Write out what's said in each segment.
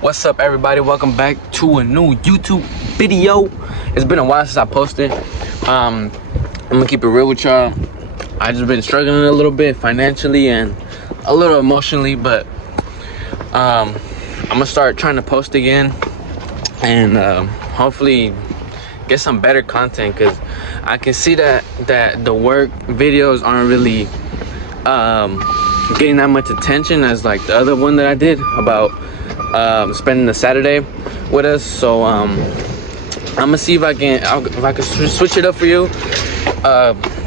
What's up, everybody? Welcome back to a new YouTube video. It's been a while since I posted. I'm gonna keep it real with y'all. I just been struggling a little bit financially and a little emotionally, but I'm gonna start trying to post again and hopefully get some better content, because I can see that the work videos aren't really getting that much attention as like the other one that I did about spending the Saturday with us. So I'm gonna see if I can switch it up for you,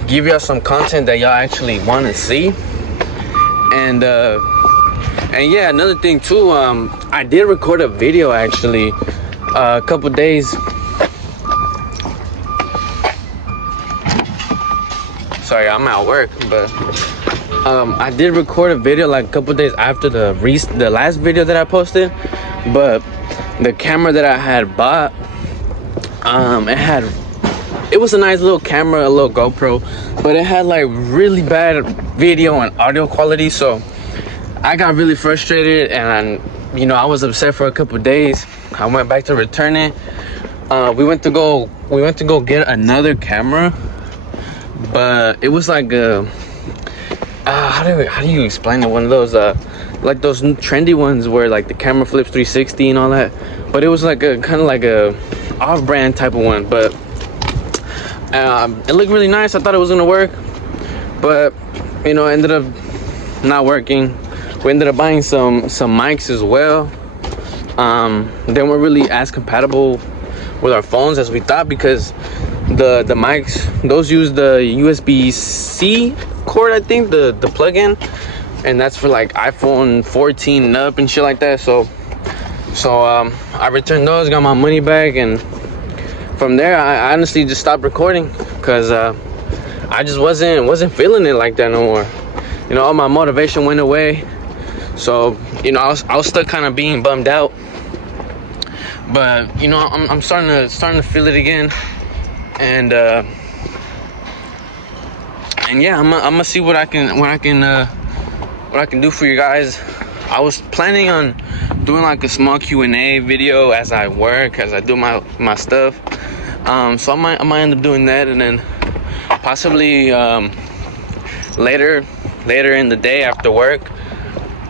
give y'all some content that y'all actually want to see. And yeah, another thing too, I did record a video actually a couple days. Sorry, I'm at work, but I did record a video like a couple days after the last video that I posted. But the camera that I had bought, it was a nice little camera, a little GoPro, but it had like really bad video and audio quality. So I got really frustrated, and I was upset for a couple days. I went back to return it. We went to go get another camera, but it was like how do you explain it? One of those like those trendy ones where like the camera flips 360 and all that. But it was like a kind of like a off-brand type of one, but it looked really nice. I thought it was gonna work, but it ended up not working. We ended up buying some mics as well. They weren't really as compatible with our phones as we thought, because the mics, those use the USB-C cord, I think, the plug-in, and that's for like iPhone 14 and up and shit like that. So I returned those, got my money back, and from there I honestly just stopped recording, because I just wasn't feeling it like that no more. All my motivation went away. So I was stuck kind of being bummed out, but I'm starting to feel it again. And yeah, I'm gonna see what I can do for you guys. I was planning on doing like a small Q&A video as I work, as I do my stuff. So I might end up doing that, and then possibly later in the day after work,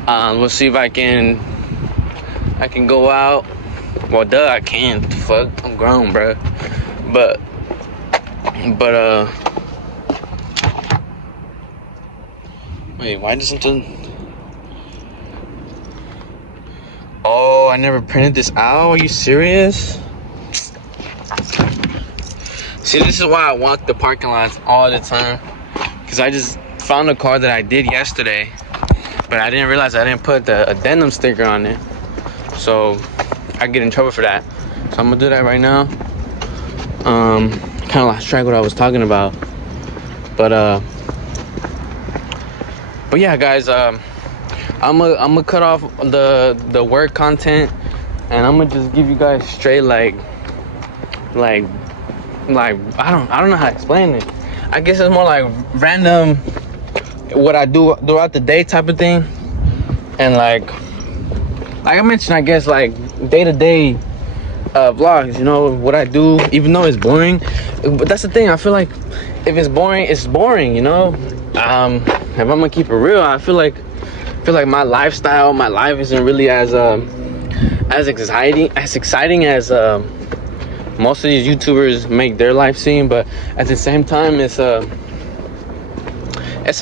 we'll see if I can go out. Well, I can't. Fuck, I'm grown, bro. But wait, why does something? Oh, I never printed this out. Are you serious? See, this is why I walk the parking lots all the time, because I just found a car that I did yesterday, but I didn't realize I didn't put the addendum sticker on it, so I get in trouble for that. So I'm gonna do that right now. Kind of lost track what I was talking about, but yeah, guys, I'm gonna cut off the work content, and I'm gonna just give you guys straight like I don't know how to explain it. I guess it's more like random what I do throughout the day type of thing, and like I mentioned, I guess like day-to-day vlogs, what I do, even though it's boring. But that's the thing, I feel like if it's boring, it's boring. If I'm gonna keep it real, I feel like my lifestyle, my life isn't really as exciting as most of these YouTubers make their life seem. But at the same time, it's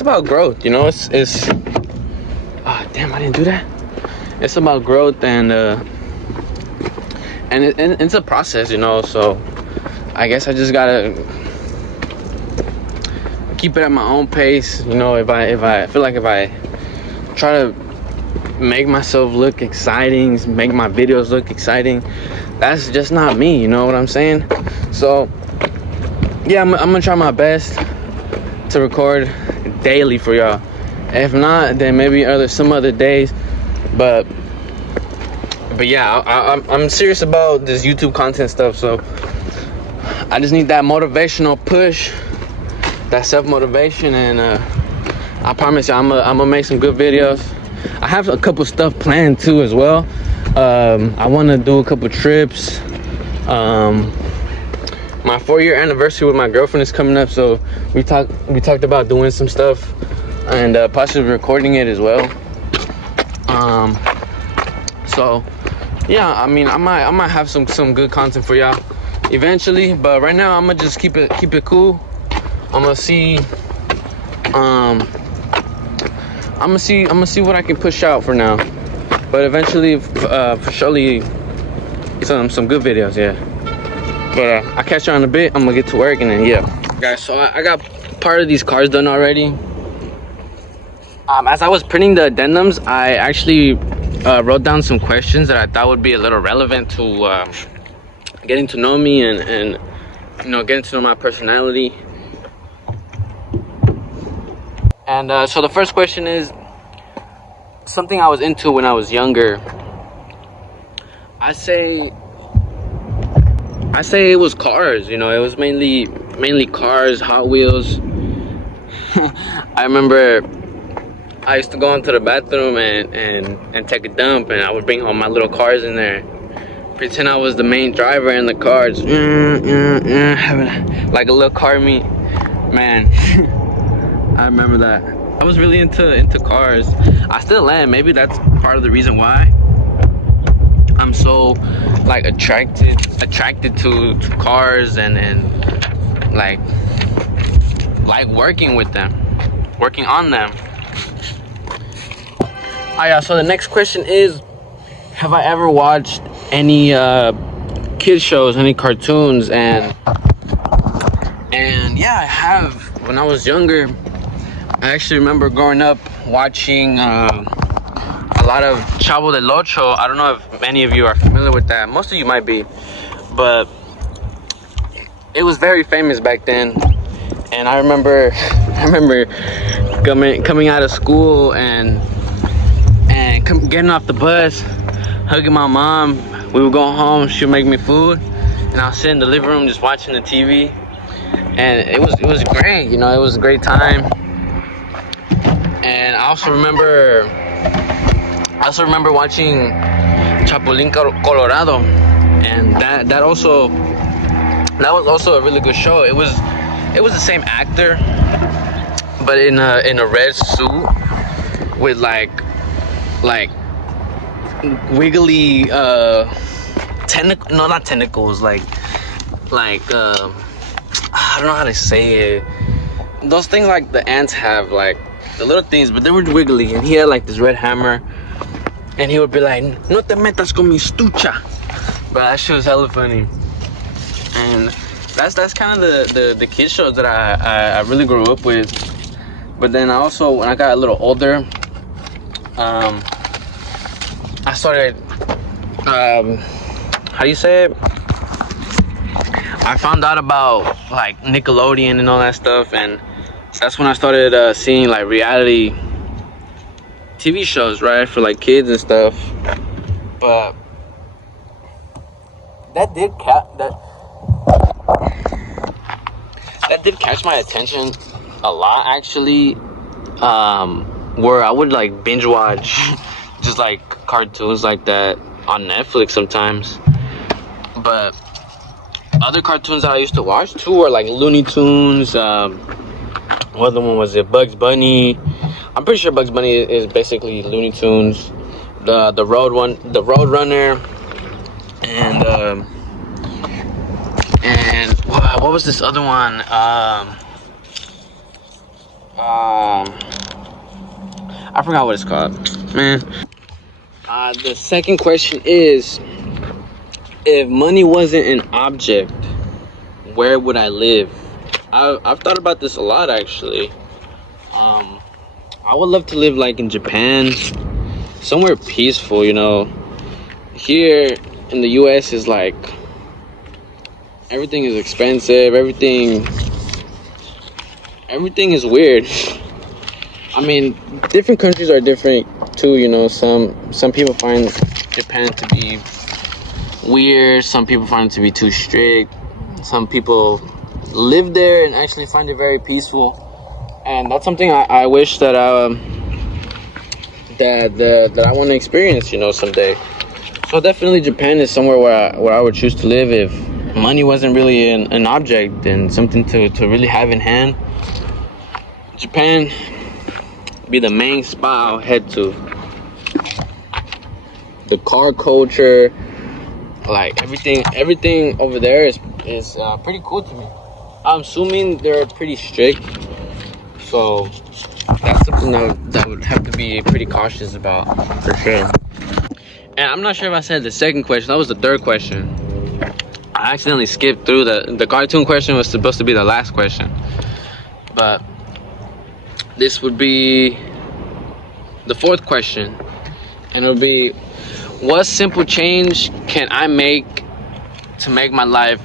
about growth. It's damn, I didn't do that. It's about growth, and it's a process, so I guess I just gotta keep it at my own pace. If I feel like if I try to make myself look exciting, make my videos look exciting, that's just not me, you know what I'm saying? So yeah, I'm gonna try my best to record daily for y'all. If not, then maybe some other days. But yeah, I'm serious about this YouTube content stuff, so I just need that motivational push, that self-motivation, and I promise you I'm gonna make some good videos. I have a couple stuff planned too as well. I want to do a couple trips. My 4-year anniversary with my girlfriend is coming up, so we talked about doing some stuff and possibly recording it as well. So yeah, I mean, I might have some good content for y'all eventually, but right now I'm gonna just keep it cool. I'm gonna see what I can push out for now, but eventually for surely some good videos, yeah. But I'll catch you on a bit. I'm gonna get to work and then yeah, guys. So I got part of these cars done already. As I was printing the addendums, I actually wrote down some questions that I thought would be a little relevant to getting to know me and you know, getting to know my personality. And so the first question is something I was into when I was younger. I say it was cars. You know, it was mainly cars, Hot Wheels. I remember I used to go into the bathroom and take a dump, and I would bring all my little cars in there, pretend I was the main driver in the cars, like a little car meet, man. I remember that. I was really into cars. I still am. Maybe that's part of the reason why I'm so like attracted to cars and like working on them. Yeah, so the next question is, have I ever watched any kid shows, any cartoons? And yeah, I have. When I was younger, I actually remember growing up watching a lot of Chavo del Ocho. I don't know if many of you are familiar with that. Most of you might be, but it was very famous back then. And I remember coming out of school and getting off the bus, hugging my mom. We would go home, she'd make me food, and I'll sit in the living room just watching the TV. And it was great, you know, it was a great time. And I also remember watching Chapulín Colorado, and that was also a really good show. It was the same actor, but in a red suit with like wiggly not tentacles, like I don't know how to say it. Those things like the ants have, like the little things, but they were wiggly. And he had like this red hammer, and he would be like, "No te metas con mi estucha." But that shit was hella funny. And that's kind of the kid shows that I really grew up with. But then I also, when I got a little older, I started, how do you say it? I found out about like Nickelodeon and all that stuff, and that's when I started seeing like reality TV shows, right, for like kids and stuff. But that did catch my attention a lot, actually. Where I would like binge watch just like cartoons like that on Netflix sometimes. But other cartoons that I used to watch too were like Looney Tunes. What other one was it? Bugs Bunny. I'm pretty sure Bugs Bunny is basically Looney Tunes. The Roadrunner, and what was this other one? I forgot what it's called, man. The second question is, if money wasn't an object, where would I live? I've thought about this a lot, actually. I would love to live like in Japan, somewhere peaceful, you know. Here in the US is like, everything is expensive, everything is weird. I mean, different countries are different too, you know. Some people find Japan to be weird, some people find it to be too strict, some people live there and actually find it very peaceful. And that's something I wish that I want to experience, you know, someday. So definitely Japan is somewhere where I would choose to live if money wasn't really an object and something to really have in hand. Japan be the main spot I'll head to. The car culture, like everything over there is pretty cool to me. I'm assuming they're pretty strict, so that's something that would have to be pretty cautious about for sure. And I'm not sure if I said the second question. That was the third question. I accidentally skipped through the cartoon question. Was supposed to be the last question, but this would be the fourth question, and it'll be, what simple change can I make to make my life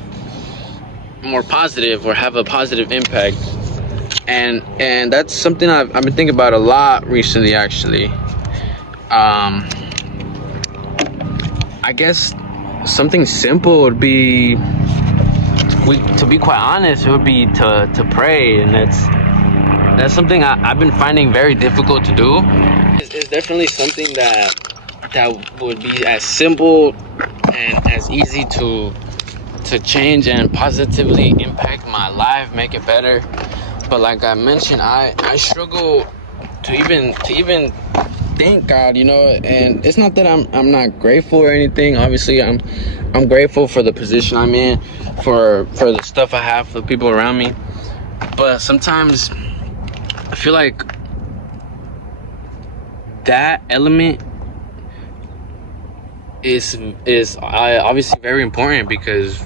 more positive or have a positive impact? And that's something I've been thinking about a lot recently, actually. I guess something simple would be, to be quite honest, it would be to pray, and that's something I've been finding very difficult to do. It's definitely something that would be as simple and as easy to change and positively impact my life, make it better. But like I mentioned, I struggle to even thank God, and it's not that I'm not grateful or anything. Obviously I'm grateful for the position I'm in, for the stuff I have, for the people around me. But sometimes I feel like that element is obviously very important, because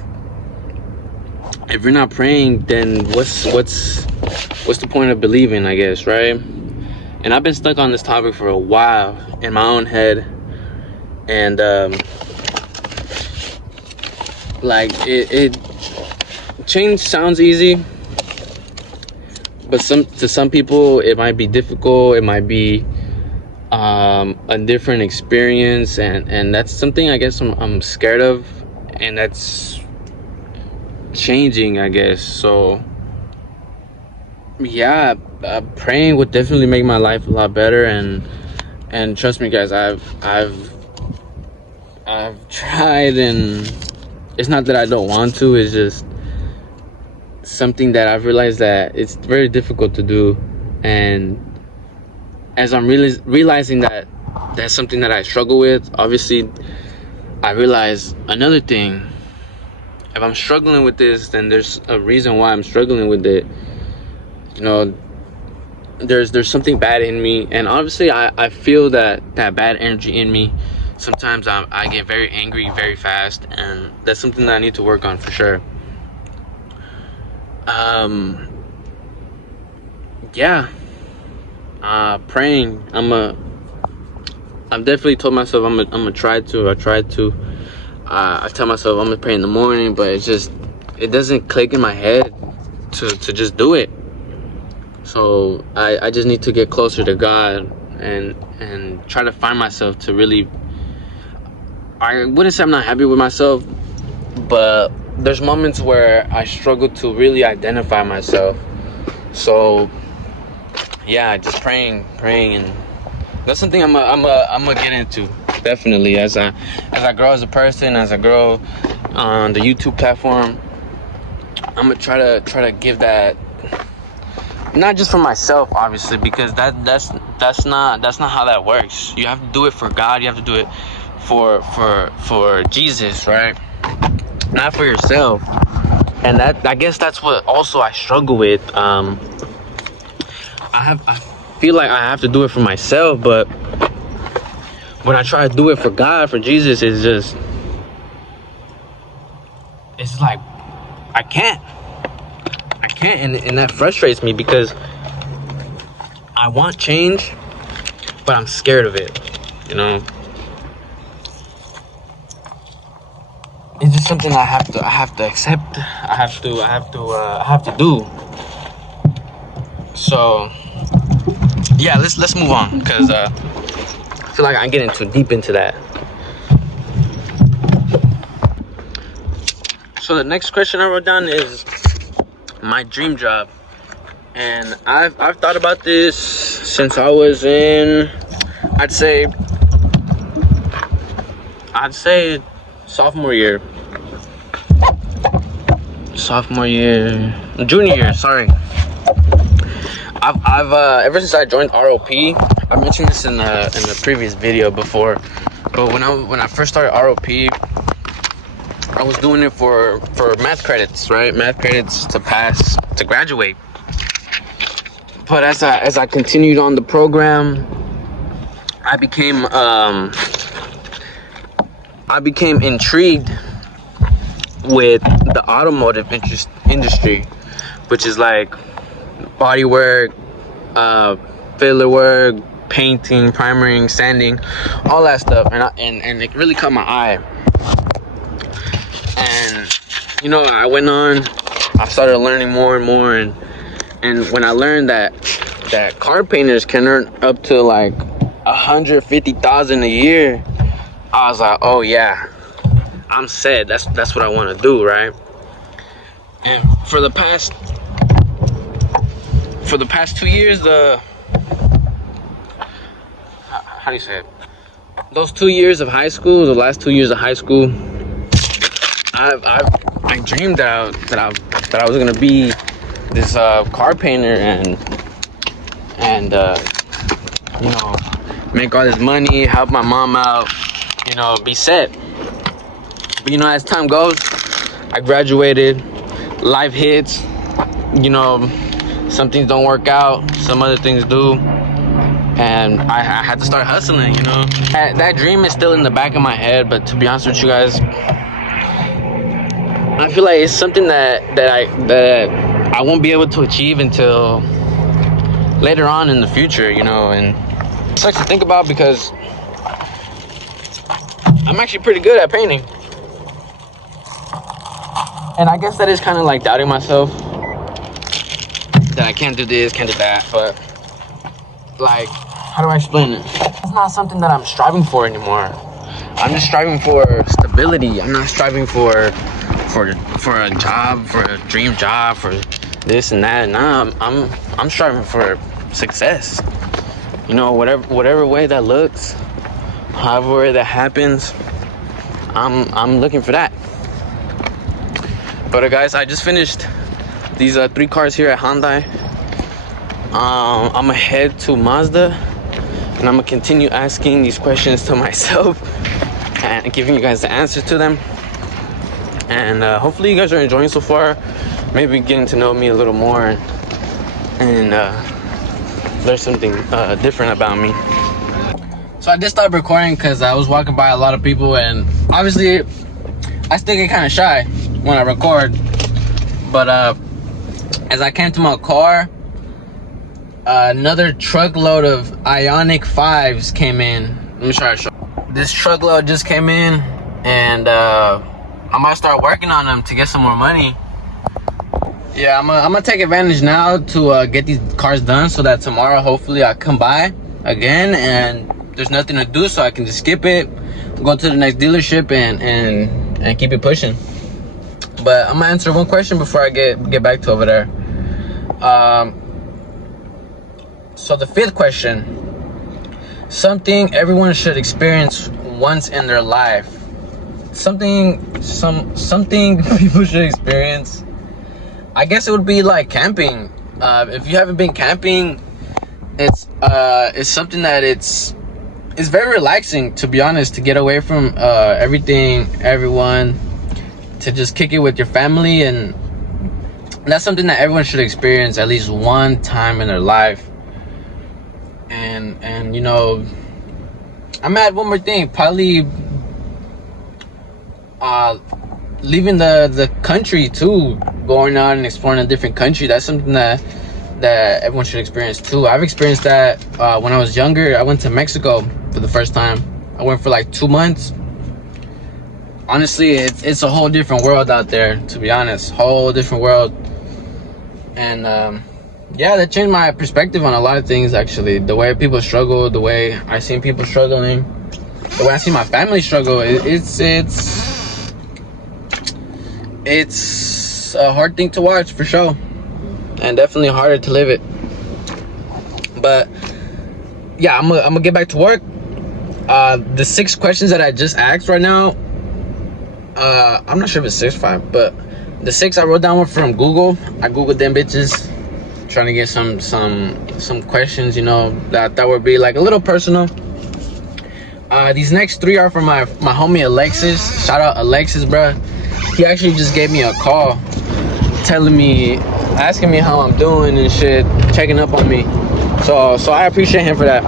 if you're not praying, then what's the point of believing, I guess, right? And I've been stuck on this topic for a while in my own head, and like it change sounds easy, but to some people it might be difficult. It might be a different experience, and that's something I guess I'm scared of, and that's changing, I guess. So yeah, praying would definitely make my life a lot better, and trust me guys, I've tried, and it's not that I don't want to, it's just something that I've realized that it's very difficult to do. And as I'm realizing that that's something that I struggle with, obviously I realize another thing. If I'm struggling with this, then there's a reason why I'm struggling with it. There's something bad in me, and obviously I feel that bad energy in me. Sometimes I get very angry very fast, and that's something that I need to work on for sure. Praying. I've definitely told myself I'm gonna try to. I tell myself I'm gonna pray in the morning, but it doesn't click in my head to just do it. So I just need to get closer to God and try to find myself to really. I wouldn't say I'm not happy with myself, but there's moments where I struggle to really identify myself. So yeah, just praying, and that's something I'm gonna get into, definitely, as I grow as a person, as I grow on the YouTube platform. I'm gonna try to give that, not just for myself, obviously, because that's not how that works. You have to do it for God. You have to do it for Jesus, right? Not for yourself. And I guess that's what also I struggle with. I feel like I have to do it for myself, but when I try to do it for God, for Jesus, it's like I can't, and that frustrates me, because I want change, but I'm scared of it. It's just something I have to accept. I have to do. So yeah, let's move on, because I feel like I'm getting too deep into that. So the next question I wrote down is my dream job, and I've thought about this since I was in, I'd say I'd say sophomore year, junior year. Sorry. I've ever since I joined ROP, I mentioned this in the previous video before, but when I first started ROP, I was doing it for math credits, right? Math credits to pass, to graduate. But as I continued on the program, I became intrigued with the automotive industry, which is like body work, filler work, painting, primering, sanding, all that stuff, and it really caught my eye. And you know, I went on, I started learning more and more, and when I learned that car painters can earn up to like $150,000 a year, I was like, oh yeah, I'm set. That's what I want to do, right? And for the past 2 years, how do you say it? Those 2 years of high school, the last 2 years of high school, I dreamed that I was gonna be this car painter and you know, make all this money, help my mom out, you know, be set. But you know, as time goes, I graduated, life hits, you know, some things don't work out, some other things do, and I had to start hustling, you know. That dream is still in the back of my head, but to be honest with you guys, I feel like it's something that I won't be able to achieve until later on in the future, you know. And it sucks to think about because I'm actually pretty good at painting, and I guess that is kind of like doubting myself that I can't do this, can't do that. But like, how do I explain it? It's not something that I'm striving for anymore. I'm just striving for stability. I'm not striving for a job, for a dream job, for this and that. Nah, I'm striving for success. You know, whatever way that looks, however way that happens, I'm looking for that. But guys, I just finished these 3 cars here at Hyundai. I'm gonna head to Mazda, and I'm gonna continue asking these questions to myself and giving you guys the answers to them. And hopefully you guys are enjoying so far, maybe getting to know me a little more, and there's something different about me. So I just stopped recording because I was walking by a lot of people, and obviously I still get kind of shy when I record. But as I came to my car, another truckload of Ioniq 5s came in. Let me try to show. This truckload just came in, and I might start working on them to get some more money. Yeah, I'm gonna take advantage now to get these cars done, so that tomorrow hopefully I come by again and there's nothing to do, so I can just skip it, go to the next dealership and keep it pushing. But I'm gonna answer one question before I get back to over there. So the 5th question: something everyone should experience once in their life. Something people should experience. I guess it would be like camping. If you haven't been camping, it's something that it's very relaxing, to be honest, to get away from everything, everyone, to just kick it with your family, and that's something that everyone should experience at least one time in their life. And you know, I'm gonna add one more thing, probably leaving the country too, going out and exploring a different country. That's something that everyone should experience too. I've experienced that when I was younger. I went to Mexico for the first time. I went for like 2 months. Honestly, it's a whole different world out there, to be honest, whole different world. And yeah, that changed my perspective on a lot of things, actually. The way people struggle, the way I seen people struggling, the way I see my family struggle, it's a hard thing to watch, for sure, and definitely harder to live it. But yeah, I'm gonna get back to work. The 6 questions that I just asked right now, I'm not sure if it's 6 or 5, but the 6 I wrote down were from Google. I Googled them bitches, trying to get some questions, you know, that would be like a little personal. These next 3 are from my homie Alexis. Shout out Alexis, bro. He actually just gave me a call, asking me how I'm doing and shit, checking up on me. So I appreciate him for that.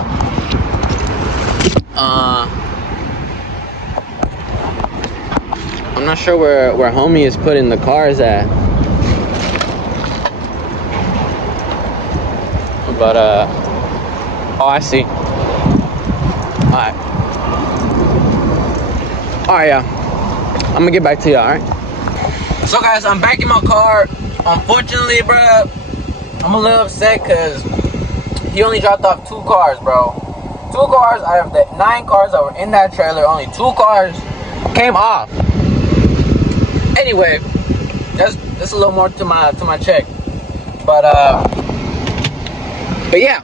I'm not sure where homie is putting the cars at, but oh, I see. Alright, yeah, I'm gonna get back to you. Alright, so guys, I'm back in my car. Unfortunately, bro, I'm a little upset because he only dropped off 2 cars, bro. 2 cars out of the 9 cars that were in that trailer. Only 2 cars came off. Anyway, that's a little more to my check, but yeah.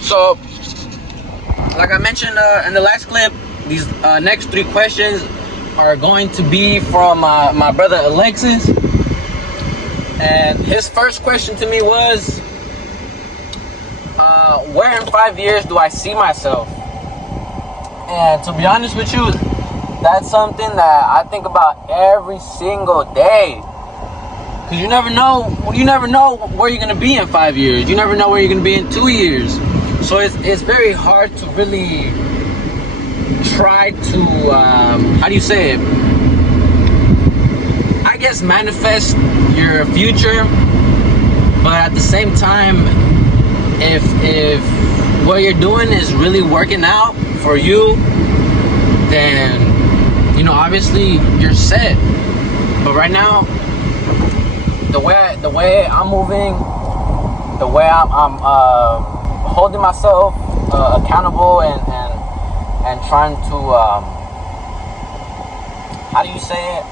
So, like I mentioned in the last clip, these next 3 questions are going to be from my brother Alexis. And his first question to me was, where in 5 years do I see myself? And to be honest with you, that's something that I think about every single day. Because you never know where you're going to be in 5 years. You never know where you're going to be in 2 years. So it's very hard to really try to, how do you say it? I guess manifest your future. But at the same time, if what you're doing is really working out for you, then, you know, obviously you're set. But right now, the way I'm moving, the way I'm holding myself accountable and trying to, how do you say it?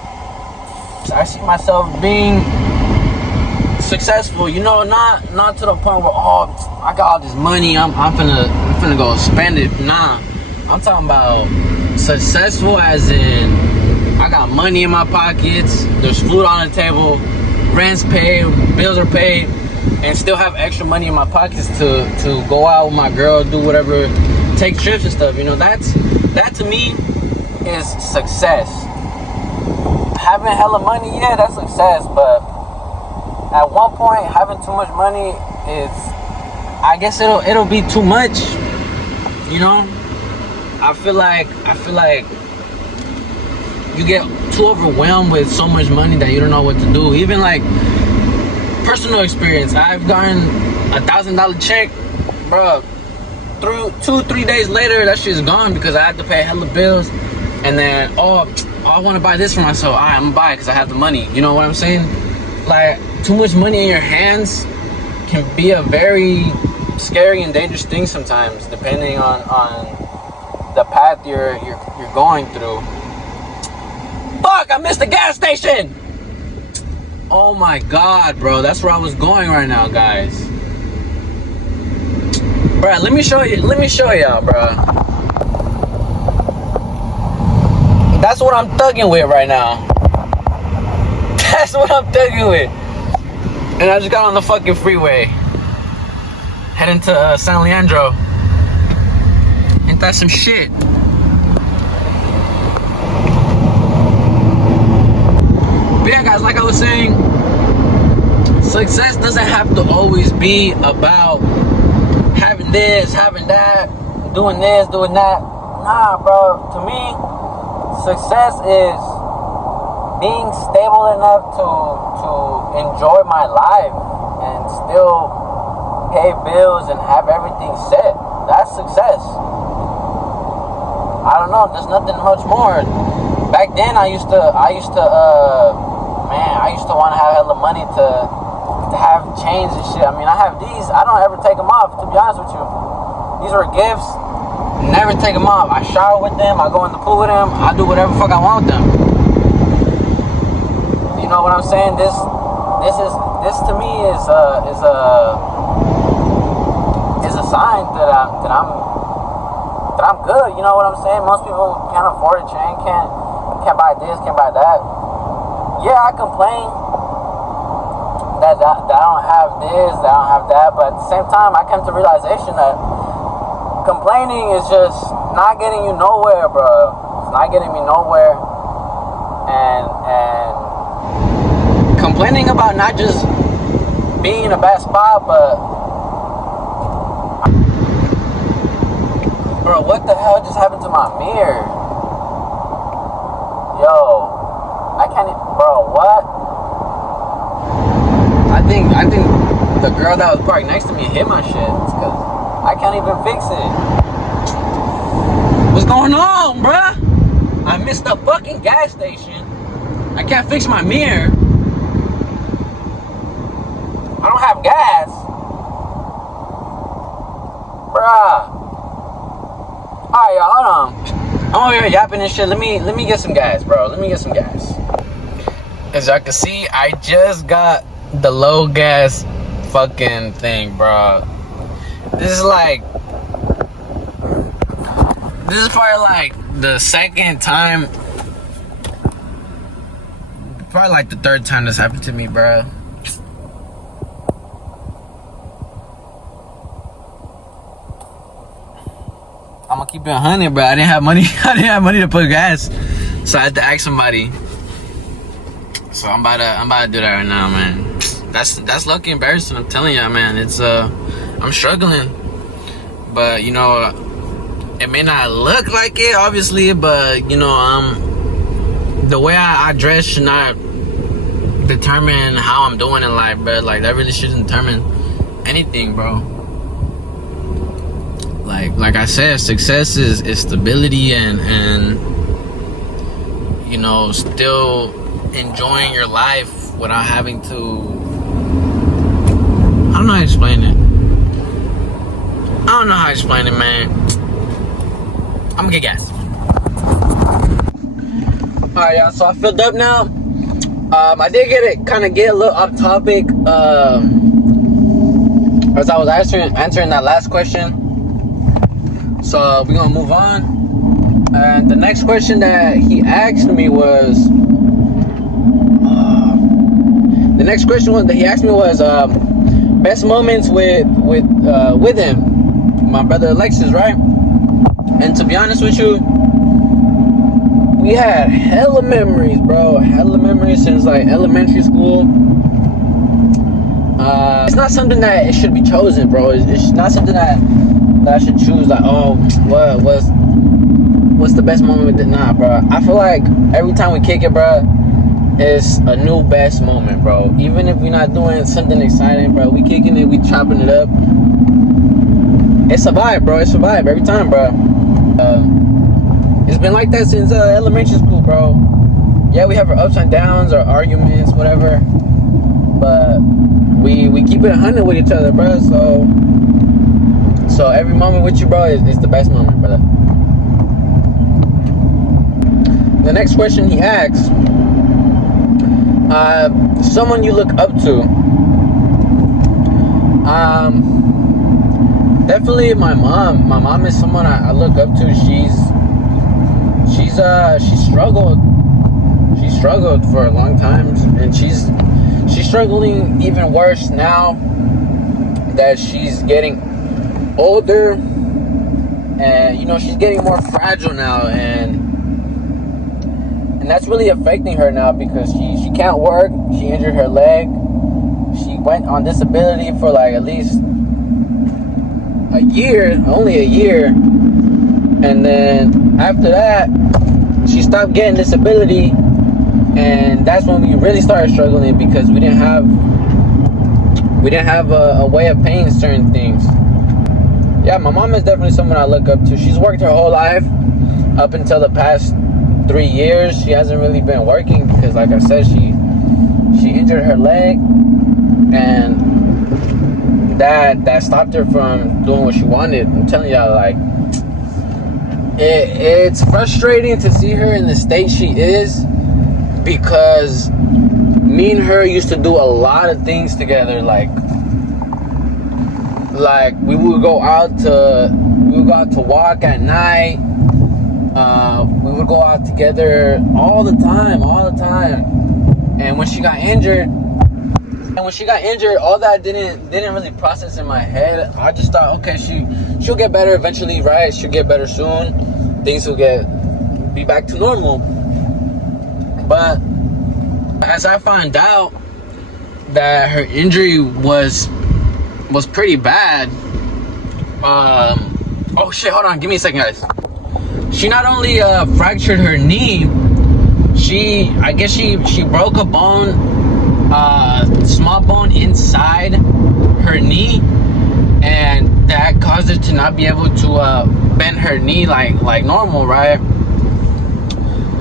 I see myself being successful, you know, not to the point where, oh, I got all this money, I'm finna go spend it. Nah, I'm talking about successful as in I got money in my pockets, there's food on the table, rent's paid, bills are paid, and still have extra money in my pockets to go out with my girl, do whatever, take trips and stuff. You know, that to me is success. Having hella money, yeah, that's success, but at one point having too much money is, I guess it'll be too much, you know. I feel like you get too overwhelmed with so much money that you don't know what to do. Even like personal experience, I've gotten $1,000 check, bro. 2-3 days later, that shit's gone because I had to pay hella bills. And then, I want to buy this for myself. Alright, I'm gonna buy it because I have the money. You know what I'm saying? Like, too much money in your hands can be a very scary and dangerous thing sometimes, depending on the path you're going through. Fuck, I missed the gas station! Oh my god, bro, that's where I was going right now, guys. Bro, let me show y'all, bro. That's what I'm thugging with right now. That's what I'm thugging with. And I just got on the fucking freeway, heading to San Leandro. Ain't that some shit? But yeah, guys, like I was saying, success doesn't have to always be about having this, having that, doing this, doing that. Nah, bro. To me, success is being stable enough to enjoy my life and still pay bills and have everything set. That's success. I don't know, there's nothing much more. Back then I used to want to have hella money to have chains and shit. I mean, I have these, I don't ever take them off, to be honest with you. These were gifts, never take them off. I shower with them, I go in the pool with them, I do whatever the fuck I want with them. You know what I'm saying? This to me is a sign that I'm that I'm good. You know what I'm saying? Most people can't afford a chain, can't buy this, can't buy that. Yeah, I complain that I don't have this, that I don't have that, but at the same time, I come to realization that complaining is just not getting you nowhere, bro. It's not getting me nowhere. And complaining about not just being in a bad spot, but bro, what the hell just happened to my mirror? Yo, I can't, bro, what? I think the girl that was parked next to me hit my shit, because I can't even fix it. What's going on, bruh? I missed the fucking gas station. I can't fix my mirror. I don't have gas. Bruh. Alright, y'all, hold on. I'm over here yapping and shit. Let me get some gas, bro. Let me get some gas. As y'all can see, I just got the low gas fucking thing, bro. This is probably like the second time, probably like the third time this happened to me, bro. I'm gonna keep it 100, bro. I didn't have money. I didn't have money to put gas, so I had to ask somebody. So I'm about to do that right now, man. That's lucky embarrassing. I'm telling y'all, man. It's I'm struggling, but you know, it may not look like it, obviously, but you know, the way I dress should not determine how I'm doing in life, bro. Like that really shouldn't determine anything, bro. Like I said, success is stability and you know, still enjoying your life without having to, I don't know how to explain it. I don't know how to explain it, man. I'm gonna get gas. Alright, y'all, so I filled up now. I did kind of get a little off topic as I was answering that last question. So we're gonna move on. And the next question that he asked me was, best moments with him, my brother Alexis, right? And to be honest with you, we had hella memories, bro. Hella memories since like elementary school. It's not something that it should be chosen, bro. It's not something that I should choose. Like, oh, what's the best moment with it? Nah, bro. I feel like every time we kick it, bro, it's a new best moment, bro. Even if we're not doing something exciting, bro, we kicking it, we chopping it up. It's a vibe, bro. It's a vibe every time, bro. It's been like that since elementary school, bro. Yeah, we have our ups and downs, our arguments, whatever, but we keep it 100 with each other, bro. So every moment with you, bro, is the best moment, brother. The next question he asks, someone you look up to. Definitely my mom. My mom is someone I look up to. She struggled. She struggled for a long time, and she's struggling even worse now that she's getting older, and you know, she's getting more fragile now, and that's really affecting her now because she can't work. She injured her leg. She went on disability for like at least a year, only a year, and then after that she stopped getting disability, and that's when we really started struggling because we didn't have a way of paying certain things. Yeah, my mom is definitely someone I look up to. She's worked her whole life up until the past 3 years. She hasn't really been working because, like I said, she injured her leg, and that stopped her from doing what she wanted. I'm telling y'all, like, it's frustrating to see her in the state she is, because me and her used to do a lot of things together. Like we would go out to We would go out to walk at night. We would go out together all the time. And when she got injured, all that didn't really process in my head. I just thought, okay, she'll get better eventually, right? She'll get better soon. Things will be back to normal. But as I found out that her injury was pretty bad. Oh shit! Hold on, give me a second, guys. She not only fractured her knee, I guess she broke a bone, small bone inside her knee, and that caused her to not be able to bend her knee like normal, right?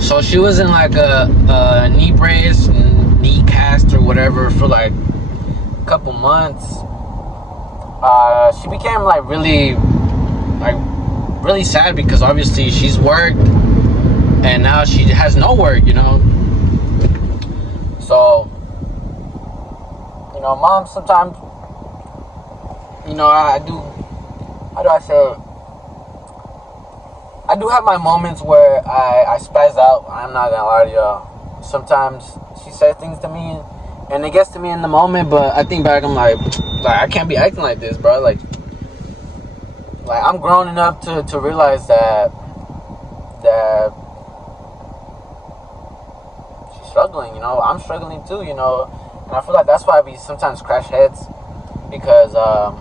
So she was in like a knee brace, knee cast or whatever for like a couple months. She became like really sad because obviously she's worked and now she has no work, you know. So, you know, mom, sometimes, you know, I do have my moments where I spaz out. I'm not gonna lie to y'all. Sometimes she says things to me and it gets to me in the moment, but I think back, I'm like I can't be acting like this, bro. Like I'm grown enough to realize that she's struggling, you know. I'm struggling too, you know. And I feel like that's why we sometimes crash heads, because I'm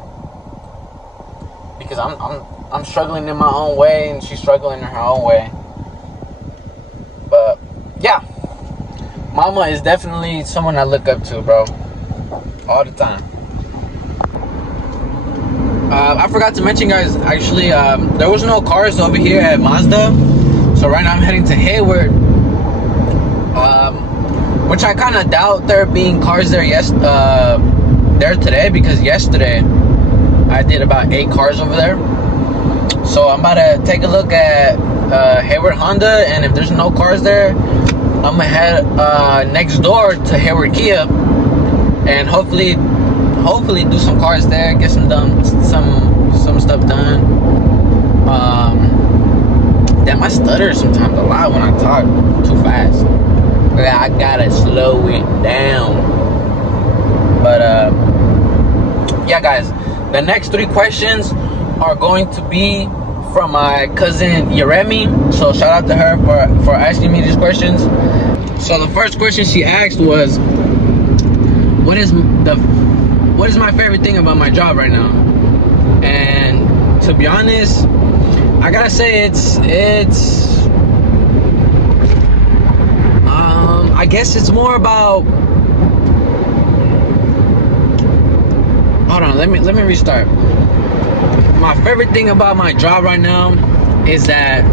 struggling in my own way and she's struggling in her own way. But yeah, mama is definitely someone I look up to, bro, all the time. I forgot to mention, guys, actually, there was no cars over here at Mazda, so right now I'm heading to Hayward, which I kind of doubt there being cars there there today, because yesterday I did about 8 cars over there. So I'm about to take a look at Hayward Honda, and if there's no cars there, I'm gonna head next door to Hayward Kia, and hopefully do some cars there, get some stuff done. Damn, I stutter sometimes a lot when I talk too fast. I gotta slow it down. But yeah, guys, the next 3 questions are going to be from my cousin Yeremi. So shout out to her for asking me these questions. So the first question she asked was, what is my favorite thing about my job right now? And to be honest, I gotta say it's I guess it's more about, hold on, let me restart. My favorite thing about my job right now is that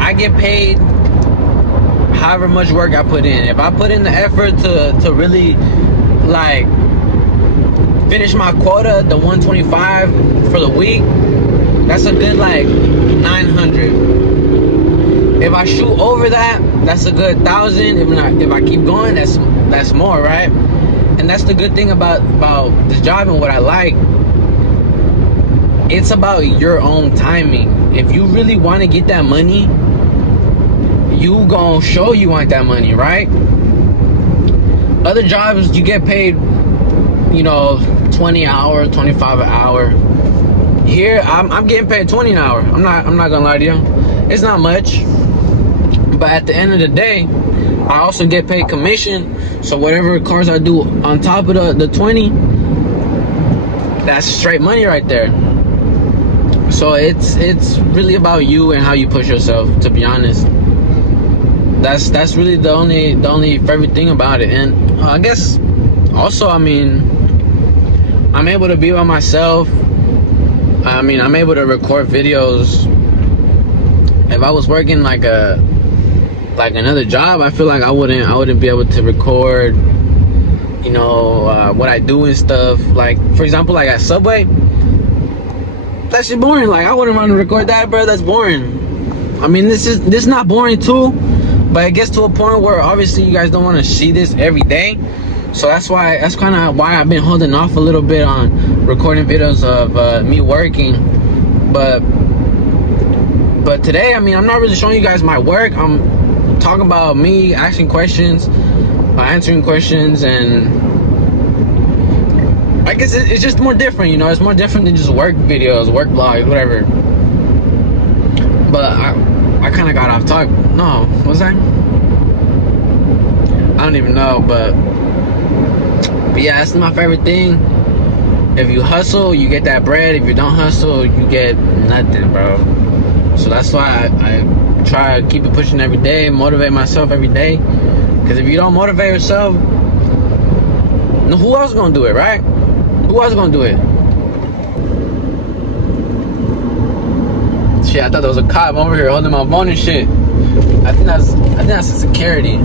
I get paid however much work I put in. If I put in the effort to really like finish my quota, the 125 for the week, that's a good like 900. If I shoot over that, that's a good 1,000. If I keep going, that's more, right? And that's the good thing about this job and what I like. It's about your own timing. If you really want to get that money, you gonna show you want that money, right? Other jobs, you get paid, you know, 20 an hour, 25 an hour. Here, I'm getting paid 20 an hour. I'm not gonna lie to you. It's not much, but at the end of the day, I also get paid commission. So whatever cars I do on top of the 20, that's straight money right there. So it's really about you and how you push yourself, to be honest. That's really the only favorite thing about it. And I guess also, I mean, I'm able to be by myself. I mean, I'm able to record videos. If I was working like another job, I feel like I wouldn't be able to record, you know, what I do and stuff. Like, for example, like at Subway, that shit boring. Like, I wouldn't want to record that, bro. That's boring. I mean, this is not boring too, but it gets to a point where obviously you guys don't want to see this every day. So that's kind of why I've been holding off a little bit on recording videos of me working. But But today, I mean, I'm not really showing you guys my work. I'm talking about me asking questions, answering questions, and I guess it's just more different, you know. It's more different than just work videos, work vlogs, whatever. But I kind of got off topic. No, what was I? I don't even know, but yeah, that's my favorite thing. If you hustle, you get that bread. If you don't hustle, you get nothing, bro. So that's why I try to keep it pushing every day, motivate myself every day. Because if you don't motivate yourself, who else gonna do it, right? Who else gonna do it? Shit, I thought there was a cop over here holding my phone and shit. I think that's a security.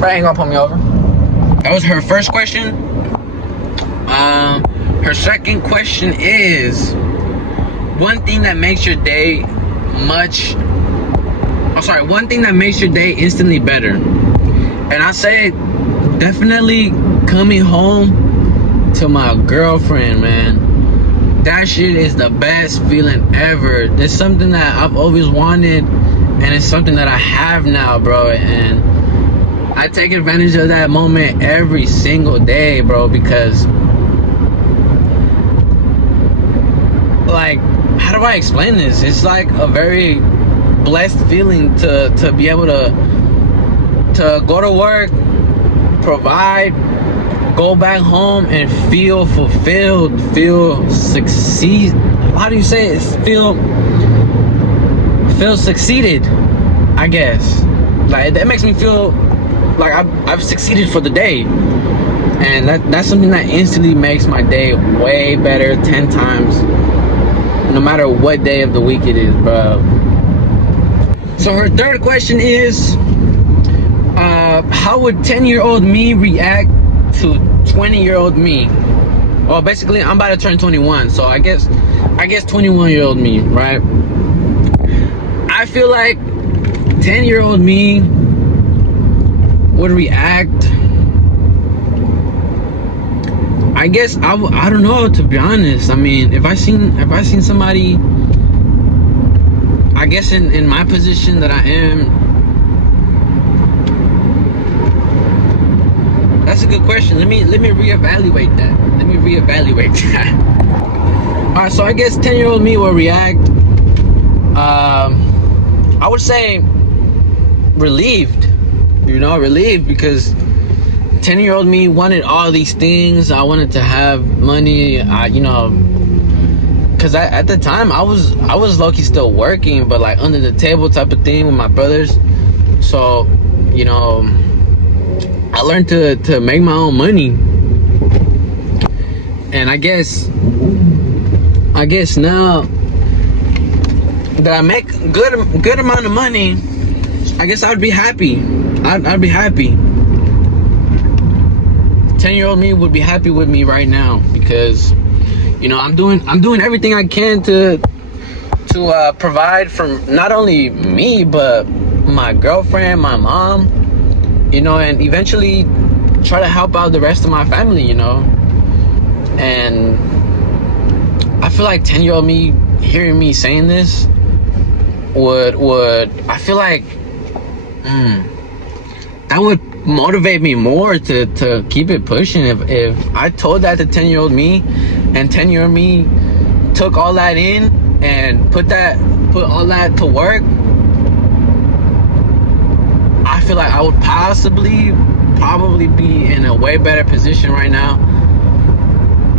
Bro, ain't gonna pull me over. That was her first question. Her second question is, one thing that makes your day one thing that makes your day instantly better. And I say definitely coming home to my girlfriend, man. That shit is the best feeling ever. It's something that I've always wanted, and it's something that I have now, bro. And I take advantage of that moment every single day, bro, because, like, how do I explain this? It's like a very blessed feeling to be able to go to work, provide, go back home, and feel fulfilled, feel succeed. How do you say it? Feel succeeded, I guess. Like, that makes me feel like I've succeeded for the day, and that's something that instantly makes my day way better 10 times, no matter what day of the week it is, bro. So her third question is, how would 10-year-old me react to 20-year-old me? Well, basically, I'm about to turn 21, so I guess 21-year-old me, right? I feel like 10-year-old me would react, I guess I don't know, to be honest. I mean, if I seen somebody, I guess in my position that I am, that's a good question. Let me reevaluate that. All right, so I guess 10-year-old me will react. I would say relieved. You know, relieved, because 10-year-old me wanted all these things. I wanted to have money. Because at the time I was low-key still working, but like under the table type of thing with my brothers. So, you know, I learned to make my own money. And I guess now that I make good amount of money, I guess I'd be happy. I'd be happy. 10-year-old me would be happy with me right now, because, you know, I'm doing everything I can to provide for not only me, but my girlfriend, my mom, you know, and eventually try to help out the rest of my family, you know. And I feel like 10-year-old me hearing me saying this would I feel like that would motivate me more to keep it pushing. If I told that to 10-year-old me, and 10-year-old me took all that in and put all that to work, I feel like I would probably be in a way better position right now.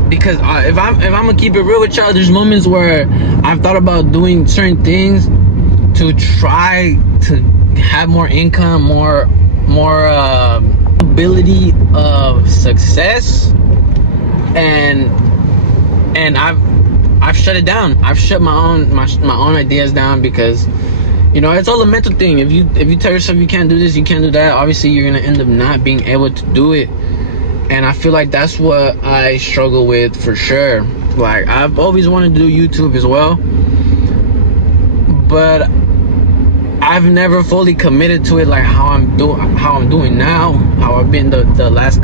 Because if I'm gonna keep it real with y'all, there's moments where I've thought about doing certain things to try to have more income, more ability of success, and I've shut it down. I've shut my own ideas down, because, you know, it's all a mental thing. If you tell yourself you can't do this, you can't do that, obviously you're gonna end up not being able to do it. And I feel like that's what I struggle with for sure. Like, I've always wanted to do YouTube as well, but I've never fully committed to it like how I'm doing now, how I've been the last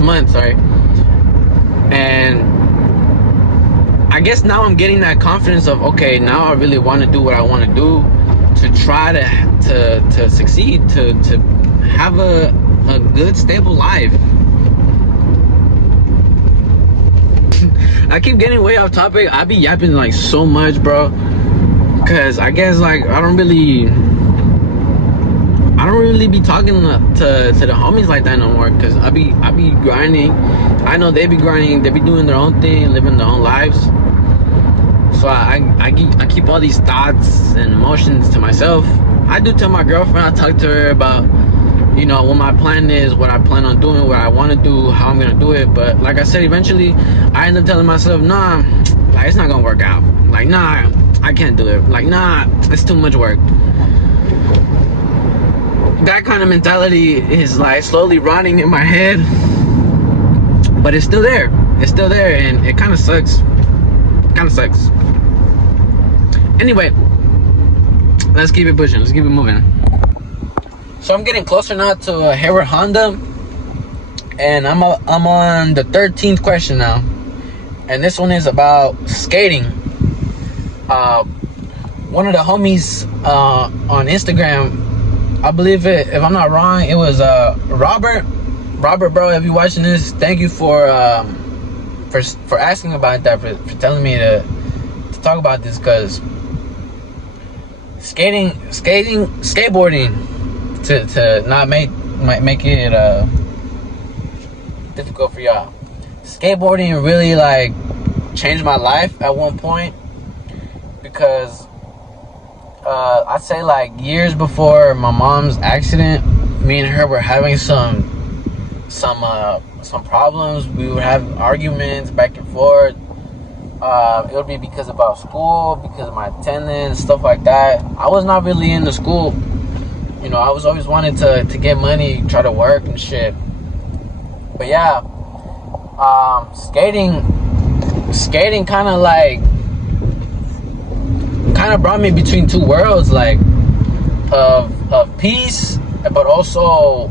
month, sorry. And I guess now I'm getting that confidence of, okay, now I really want to do what I want to do, to try to succeed, to have a good stable life. I keep getting way off topic. I be yapping like so much, bro, because I guess like I don't really be talking to the homies like that no more, because I be grinding. I know they be grinding, they be doing their own thing, living their own lives. So I keep all these thoughts and emotions to myself. I do tell my girlfriend, I talk to her about, you know, what my plan is, what I plan on doing, what I want to do, how I'm gonna do it. But like I said, eventually I end up telling myself, nah, like it's not gonna work out. Like, nah, I can't do it. Like, nah, it's too much work. That kind of mentality is like slowly rotting in my head, but it's still there. It's still there, and it kind of sucks. Kind of sucks. Anyway, let's keep it pushing. Let's keep it moving. So I'm getting closer now to Hayward Honda, and I'm on the 13th question now, and this one is about skating. One of the homies on Instagram, I believe it, if I'm not wrong, it was Robert. Robert, bro, if you're watching this, thank you for asking about that, for telling me to talk about this, because skateboarding, to not make it difficult for y'all. Skateboarding really like changed my life at one point, because I'd say like years before my mom's accident, me and her were having some problems. We would have arguments back and forth. It would be because of our school, because of my attendance, stuff like that. I was not really into school. You know, I was always wanting to get money, try to work and shit. But yeah, skating kind of brought me between two worlds, like of peace, but also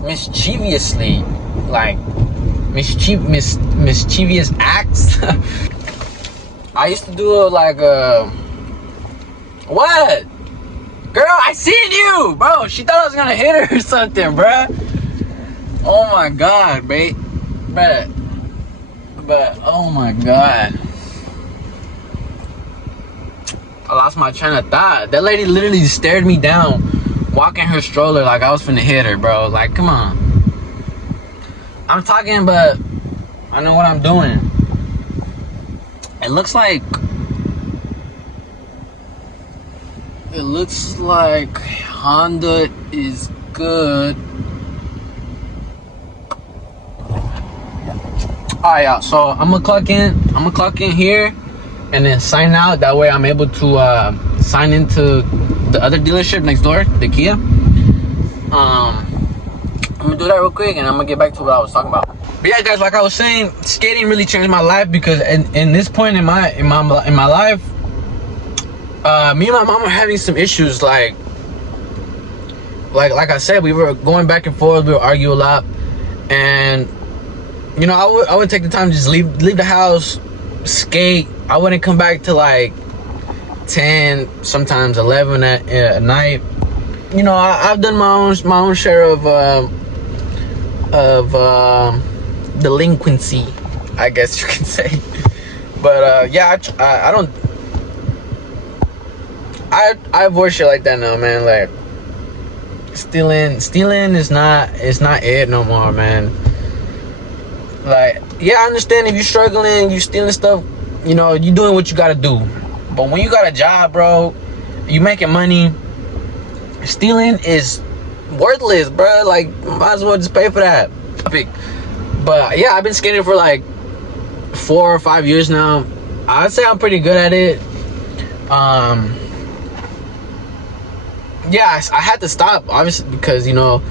mischievously, like mischievous acts. I used to do like what? Girl, I seen you, bro. She thought I was gonna hit her or something, bruh. Oh my god, mate. But oh my god. I lost my train of thought. That lady literally stared me down, walking her stroller like I was finna hit her, bro. Like, come on. I'm talking, but I know what I'm doing. It looks like Honda is good. Alright, y'all. So I'm gonna clock in here and then sign out. That way I'm able to sign into the other dealership next door, the Kia. I'm gonna do that real quick, and I'm gonna get back to what I was talking about. But yeah, guys, like I was saying, skating really changed my life, because in this point in my life, me and my mom were having some issues. Like I said, we were going back and forth. We would argue a lot, and you know, I would take the time to just leave the house, skate. I wouldn't come back to like 10, sometimes 11 at night. You know, I've done my own share of delinquency, I guess you can say. But yeah, I avoid shit like that now, man. Like stealing is not it no more, man. Like, yeah, I understand if you're struggling, you stealing stuff, you know, you doing what you gotta do. But when you got a job, bro, you making money, stealing is worthless, bro. Like, might as well just pay for that. But yeah, I've been skating for like 4 or 5 years now. I'd say I'm pretty good at it. Yeah, I had to stop, obviously, because, you know,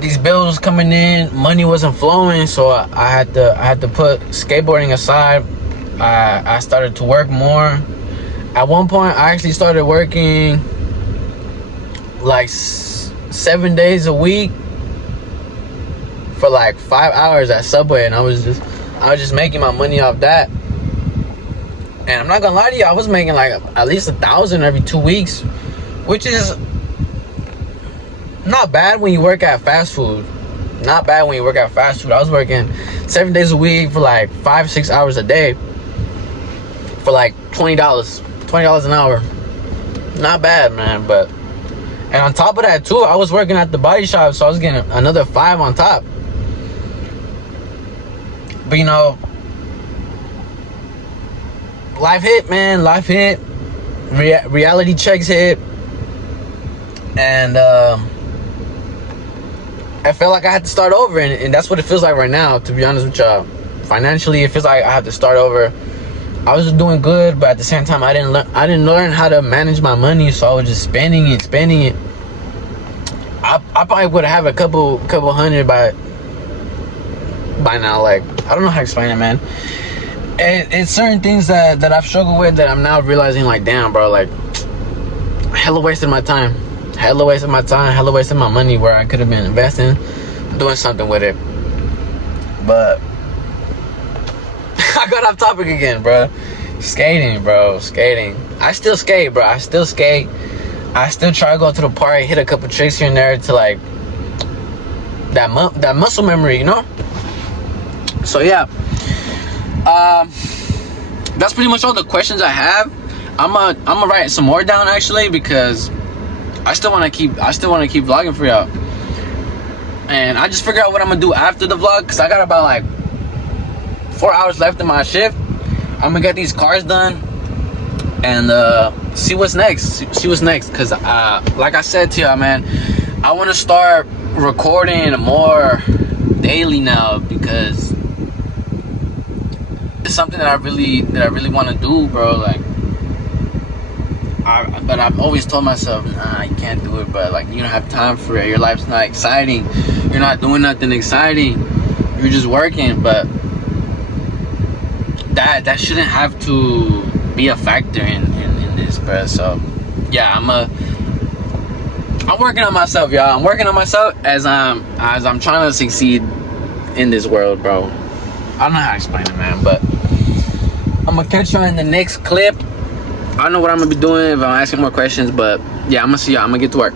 these bills coming in, money wasn't flowing, so I had to put skateboarding aside. I started to work more. At one point, I actually started working like 7 days a week for like 5 hours at Subway, and I was I was just making my money off that. And I'm not gonna lie to you, I was making like at least 1,000 every 2 weeks, which is not bad when you work at fast food. Not bad when you work at fast food. I was working 7 days a week for like 5-6 hours a day for like $20 an hour. Not bad, man. But and on top of that too, I was working at the body shop, so I was getting another 5 on top. But you know, life hit, man. Life hit. Reality checks hit. And I felt like I had to start over, and that's what it feels like right now, to be honest with y'all. Financially, it feels like I have to start over. I was doing good, but at the same time, I didn't learn how to manage my money, so I was just spending it. I probably would have a couple hundred by now. Like, I don't know how to explain it, man. And it's certain things that I've struggled with that I'm now realizing, like, damn, bro, like, hella wasted my time. Hella wasted my money where I could have been investing, doing something with it. But I got off topic again, bro. Skating. I still skate, bro. I still try to go to the park, hit a couple tricks here and there to like that muscle memory, you know. So yeah, that's pretty much all the questions I have. I'm gonna write some more down actually, because I still want to keep vlogging for y'all. And I just figured out what I'm gonna do after the vlog, because I got about like 4 hours left in my shift. I'm gonna get these cars done and see what's next. Because like I said to y'all, man, I want to start recording more daily now, because it's something that I really want to do, bro. Like, but I've always told myself, nah, you can't do it, but like, you don't have time for it. Your life's not exciting. You're not doing nothing exciting. You're just working. But that shouldn't have to be a factor in this, bro. So yeah, I'm working on myself, y'all. I'm working on myself as I'm trying to succeed in this world, bro. I don't know how to explain it, man, but I'm gonna catch y'all in the next clip. I don't know what I'm gonna be doing if I'm asking more questions, but yeah, I'm gonna see y'all. I'm gonna get to work.